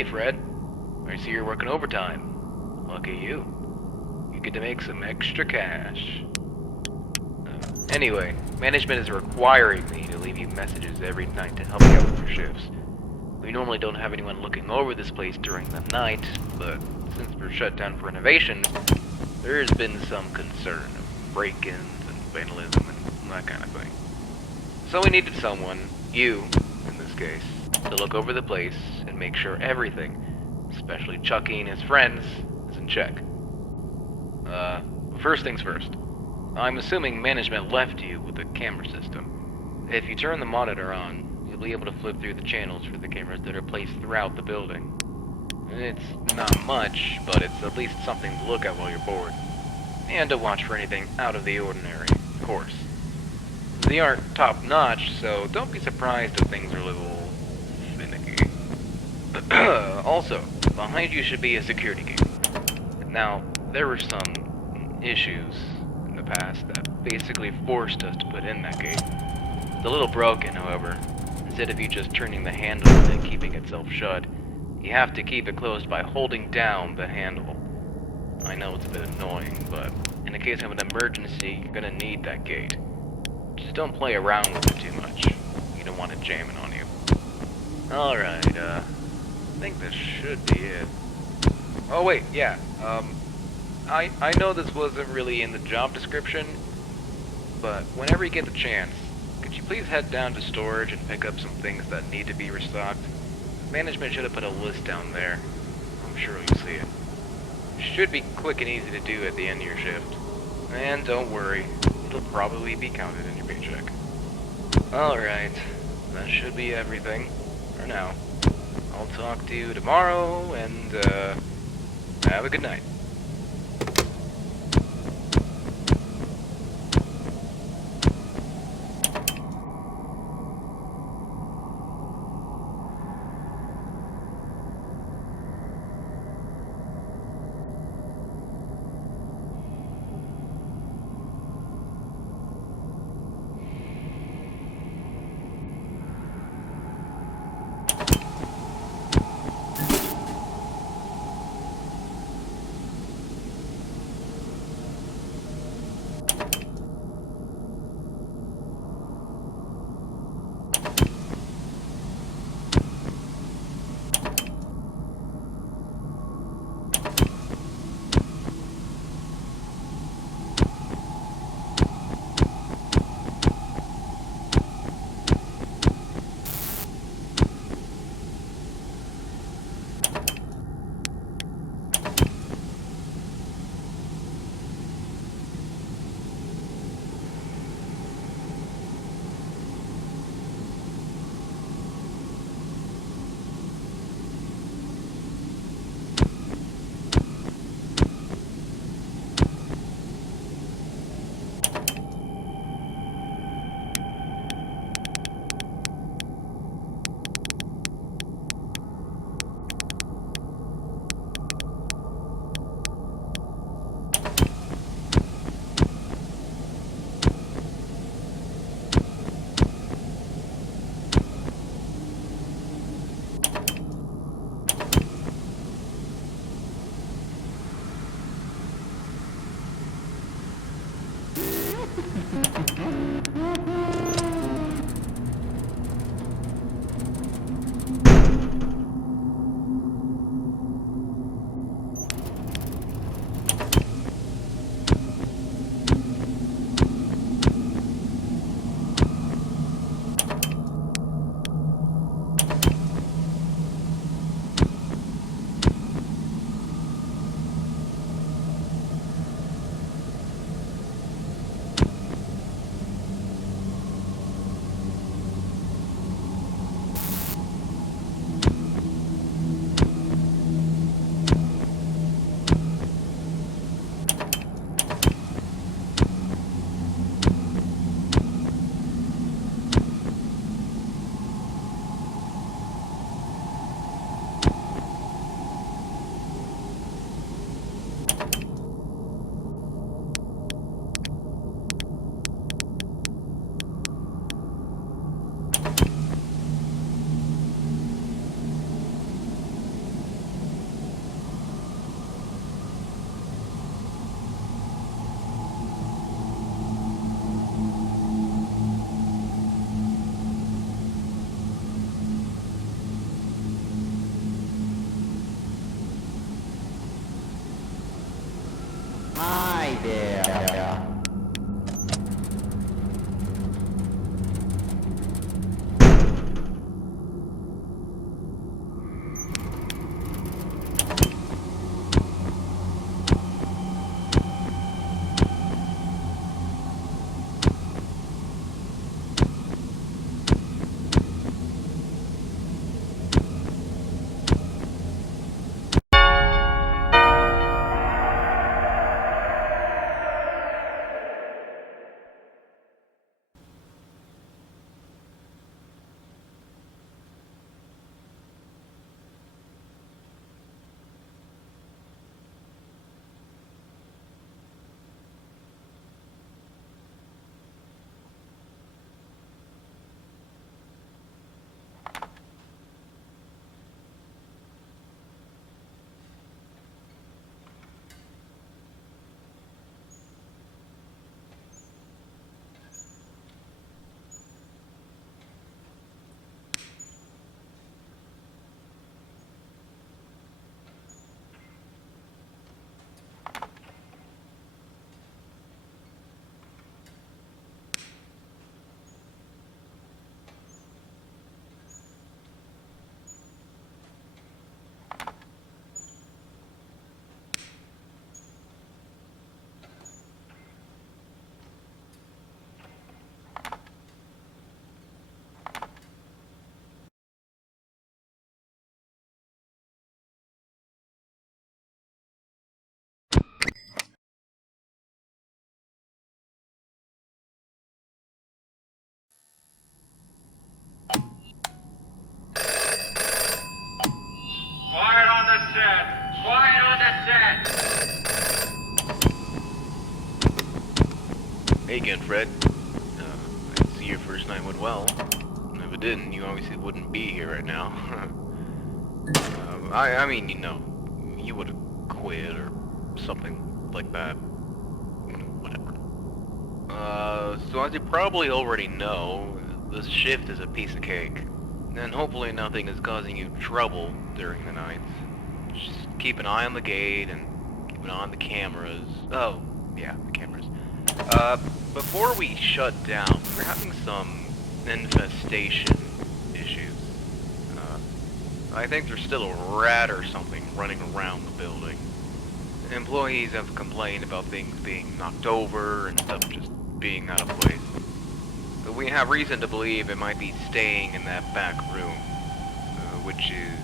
Hey, Fred. I see you're working overtime. Lucky you. You get to make some extra cash. Anyway, management is requiring me to leave you messages every night to help you out with your shifts. We normally don't have anyone looking over this place during the night, but since we're shut down for renovations, there has been some concern of break-ins and vandalism and that kind of thing. So we needed someone, you in this case, to look over the place and make sure everything, especially Chucky and his friends, is in check. First things first. I'm assuming management left you with the camera system. If you turn the monitor on, you'll be able to flip through the channels for the cameras that are placed throughout the building. It's not much, but it's at least something to look at while you're bored. And to watch for anything out of the ordinary, of course. They aren't top-notch, so don't be surprised if things are a little finicky. Also, behind you should be a security gate. Now, there were some issues in the past that basically forced us to put in that gate. It's a little broken, however. Instead of you just turning the handle and keeping itself shut, you have to keep it closed by holding down the handle. I know it's a bit annoying, but in the case of an emergency, you're gonna need that gate. Just don't play around with it too much. You don't want it jamming on you. Alright, I think this should be it. Oh wait, yeah, I know this wasn't really in the job description, but whenever you get the chance, could you please head down to storage and pick up some things that need to be restocked? Management should have put a list down there. I'm sure you'll see it. Should be quick and easy to do at the end of your shift. And don't worry, it'll probably be counted in your paycheck. Alright, that should be everything for now. I'll talk to you tomorrow, and have a good night. there. Quiet on the set! Quiet on the set! Hey again, Fred. I see your first night went well. If it didn't, you obviously wouldn't be here right now. I mean, you know, you would have quit or something like that. Whatever. So as you probably already know, this shift is a piece of cake. And hopefully nothing is causing you trouble during the nights. Just keep an eye on the gate and keep an eye on the cameras. Oh, yeah, the cameras. Before we shut down, we're having some infestation issues. I think there's still a rat or something running around the building. Employees have complained about things being knocked over and stuff just being out of place. But we have reason to believe it might be staying in that back room, which is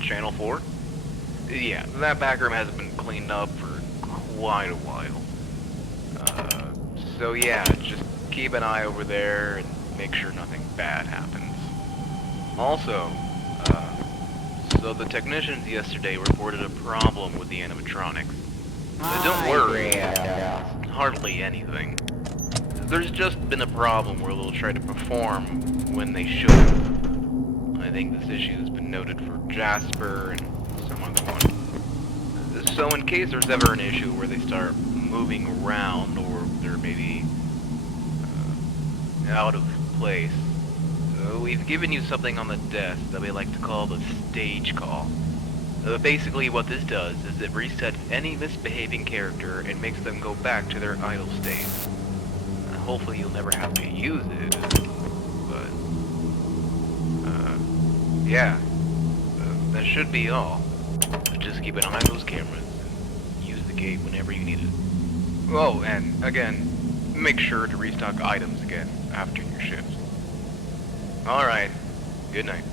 Channel 4? Yeah, that back room hasn't been cleaned up for quite a while. So yeah, just keep an eye over there and make sure nothing bad happens. Also, so the technicians yesterday reported a problem with the animatronics. Don't worry, hardly anything. There's just been a problem where they'll try to perform when they shouldn't. I think this issue has been noted for Jasper and some other one. So in case there's ever an issue where they start moving around or they're maybe out of place, we've given you something on the desk that we like to call the stage call. Basically what this does is it resets any misbehaving character and makes them go back to their idle state. Hopefully you'll never have to use it, but yeah, that should be all. Just keep an eye on those cameras and use the gate whenever you need it. Oh, and again, make sure to restock items again after your shift. Alright, good night.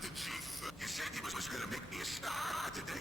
nothing, Chief. You said you was gonna make me a star today.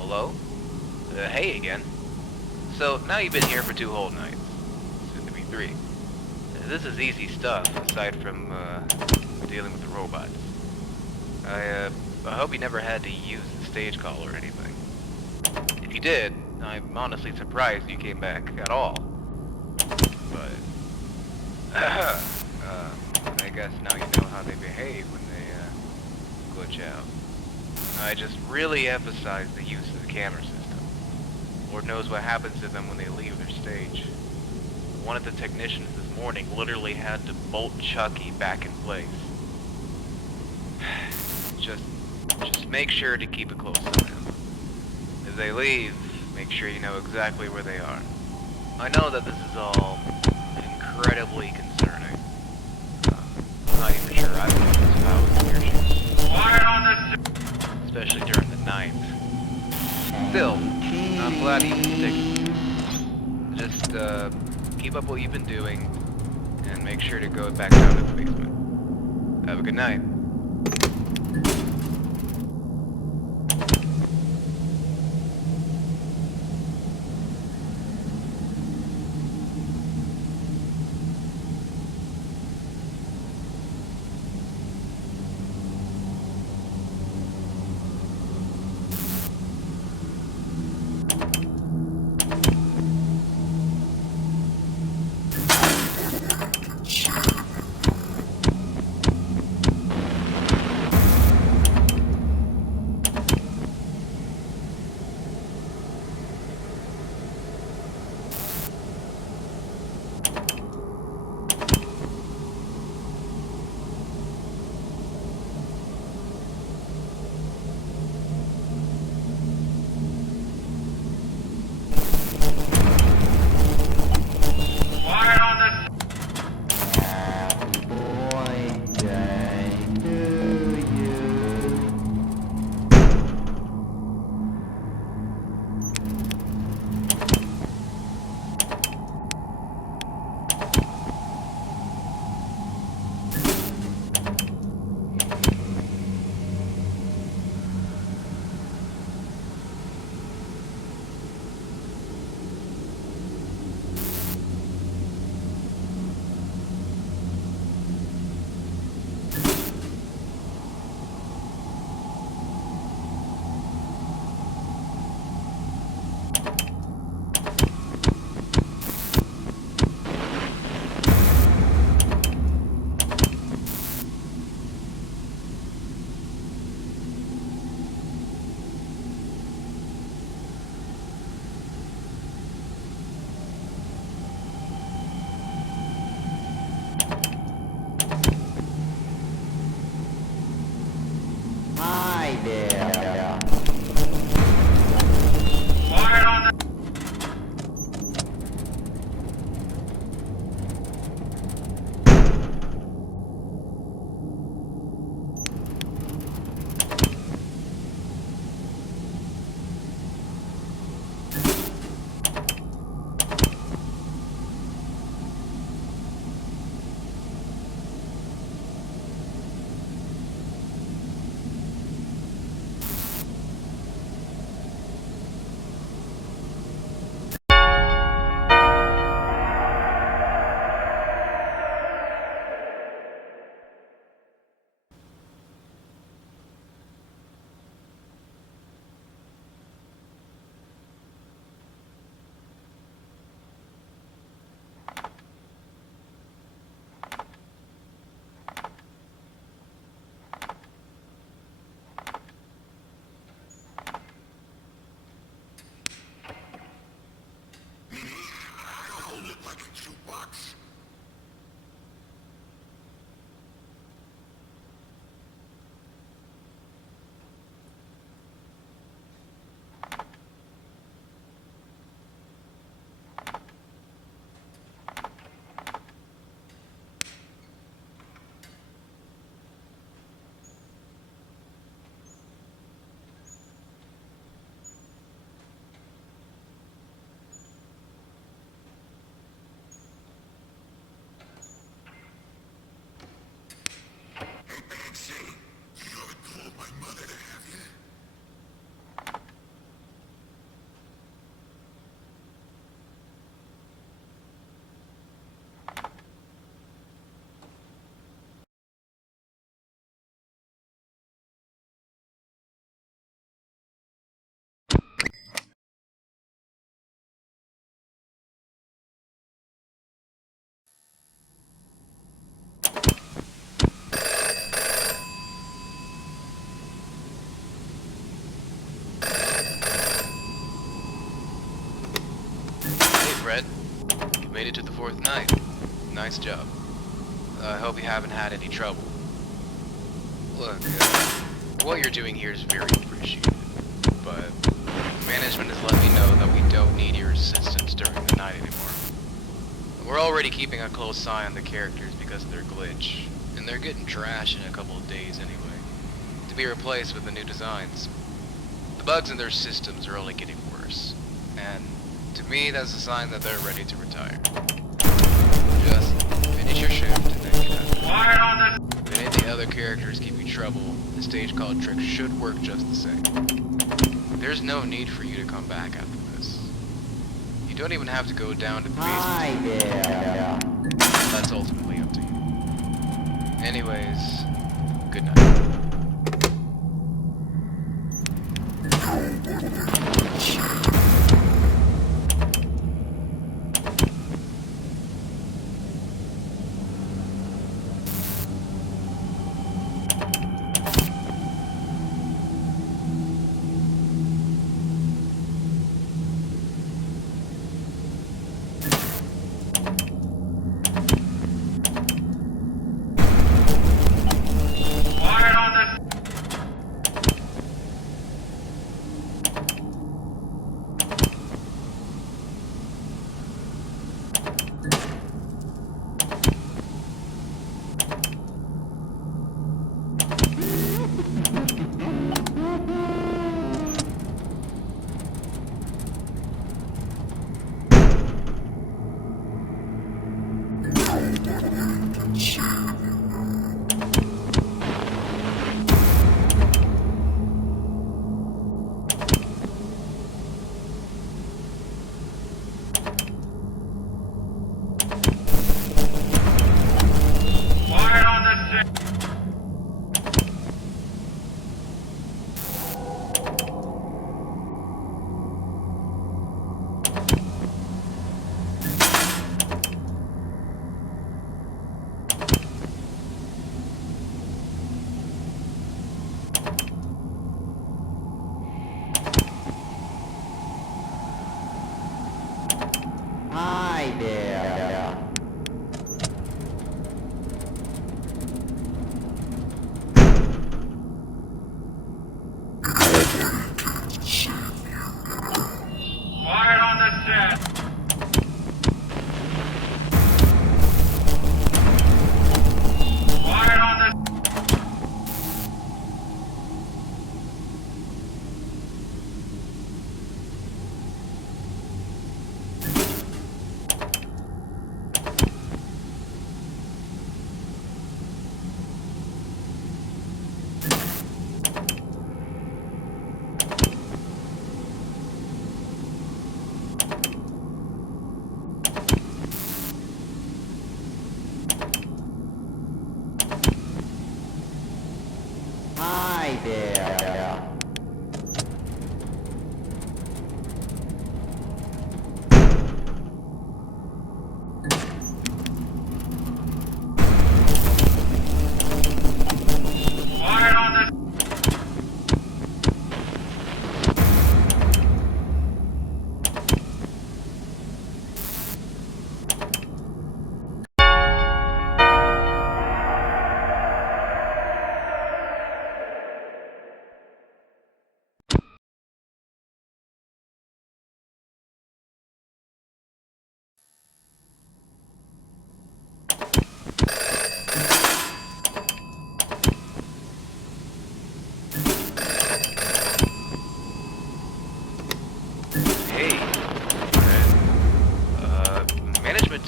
Hello? Hey again. So, now you've been here for 2 whole nights. Soon to be 3. This is easy stuff, aside from, dealing with the robots. I hope you never had to use the stage call or anything. If you did, I'm honestly surprised you came back at all. But, I guess now you know how they behave when they, glitch out. I just really emphasize the use of the camera system. Lord knows what happens to them when they leave their stage. One of the technicians this morning literally had to bolt Chucky back in place. Just make sure to keep a close eye on them. If they leave, make sure you know exactly where they are. I know that this is all incredibly concerning. I'm not even sure I would choose if I was in your shoes. Quiet on the set. Especially during the night. Still, I'm glad you've been sticking. Just, keep up what you've been doing, and make sure to go back down to the basement. Have a good night. fucking jukebox. Hey, Banksy, you haven't told my mother to have you. Hey Fred, you made it to the 4th night. Nice job. I hope you haven't had any trouble. Look, what you're doing here is very appreciated, but management has let me know that we don't need your assistance during the night anymore. We're already keeping a close eye on the characters because of their glitch, and they're getting trash in a couple of days anyway, to be replaced with the new designs. The bugs in their systems are only getting worse, and to me that's a sign that they're ready to retire. Just finish your shift and then get out. Quiet on the... If any of the other characters give you trouble, the stage called Trick should work just the same. There's no need for you to come back after this. You don't even have to go down to the basement. Hi there. That's ultimately up to you. Anyways, good night. Quiet on the... Quiet on the set. Hi there. Quiet on the set. Quiet on the...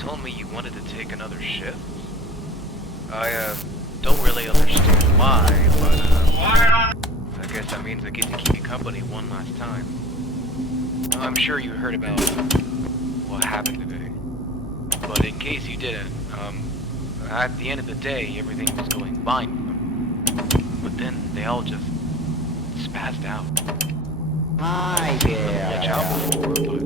told me you wanted to take another shift. I, don't really understand why, but, Quiet on I guess that means I get to keep you company one last time. I'm sure you heard about what happened today. But in case you didn't, at the end of the day, everything was going fine for them. But then they all just spazzed out. Hi I've seen them glitch out there. before, but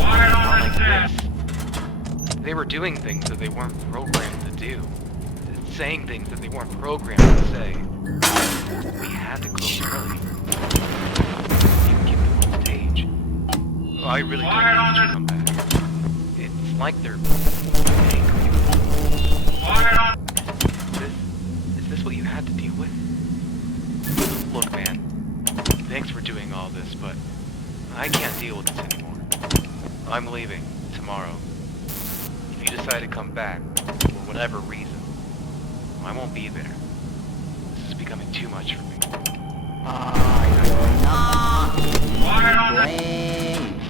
Quiet not on like the set. this. They were doing things that they weren't programmed to do. Saying things that they weren't programmed to say. We had to close early. Even keep them on stage. I really don't Quiet on need you to the- come back. It's like they're angry. Quiet on Is this what you had to deal with? Look, man. Thanks for doing all this, but I can't deal with this anymore. I'm leaving tomorrow. If you decide to come back, for whatever reason, I won't be there. This is becoming too much for me. I will not Quiet on the blame.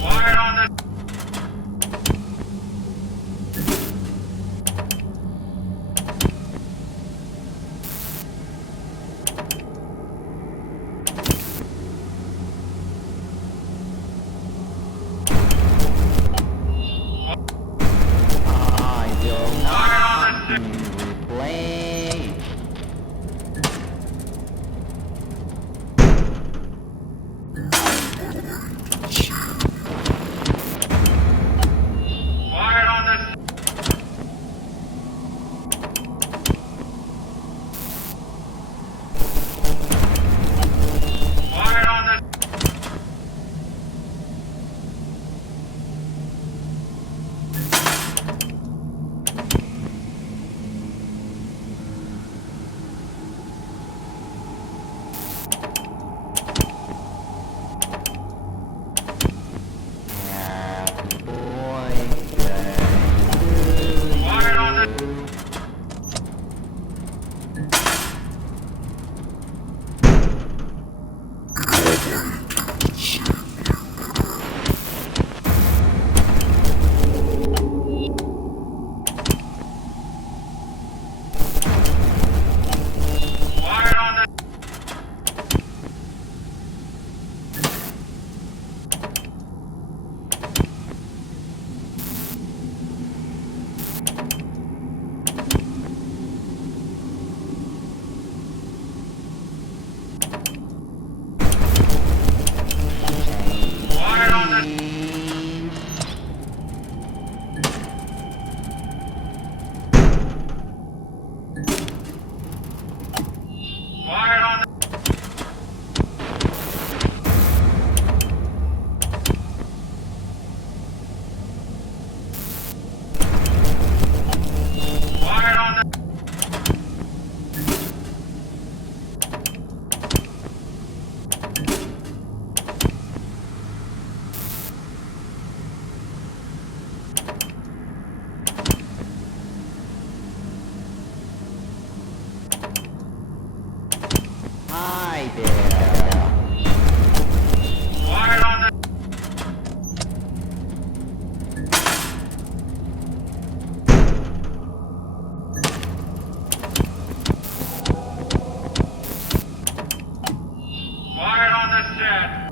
Quiet on the I will not Quiet on the blame. Quiet on the Quiet on the Happy birthday to Quiet on the Quiet on the Quiet on the Quiet on the Quiet on the Hi there. Quiet on the Quiet on the set.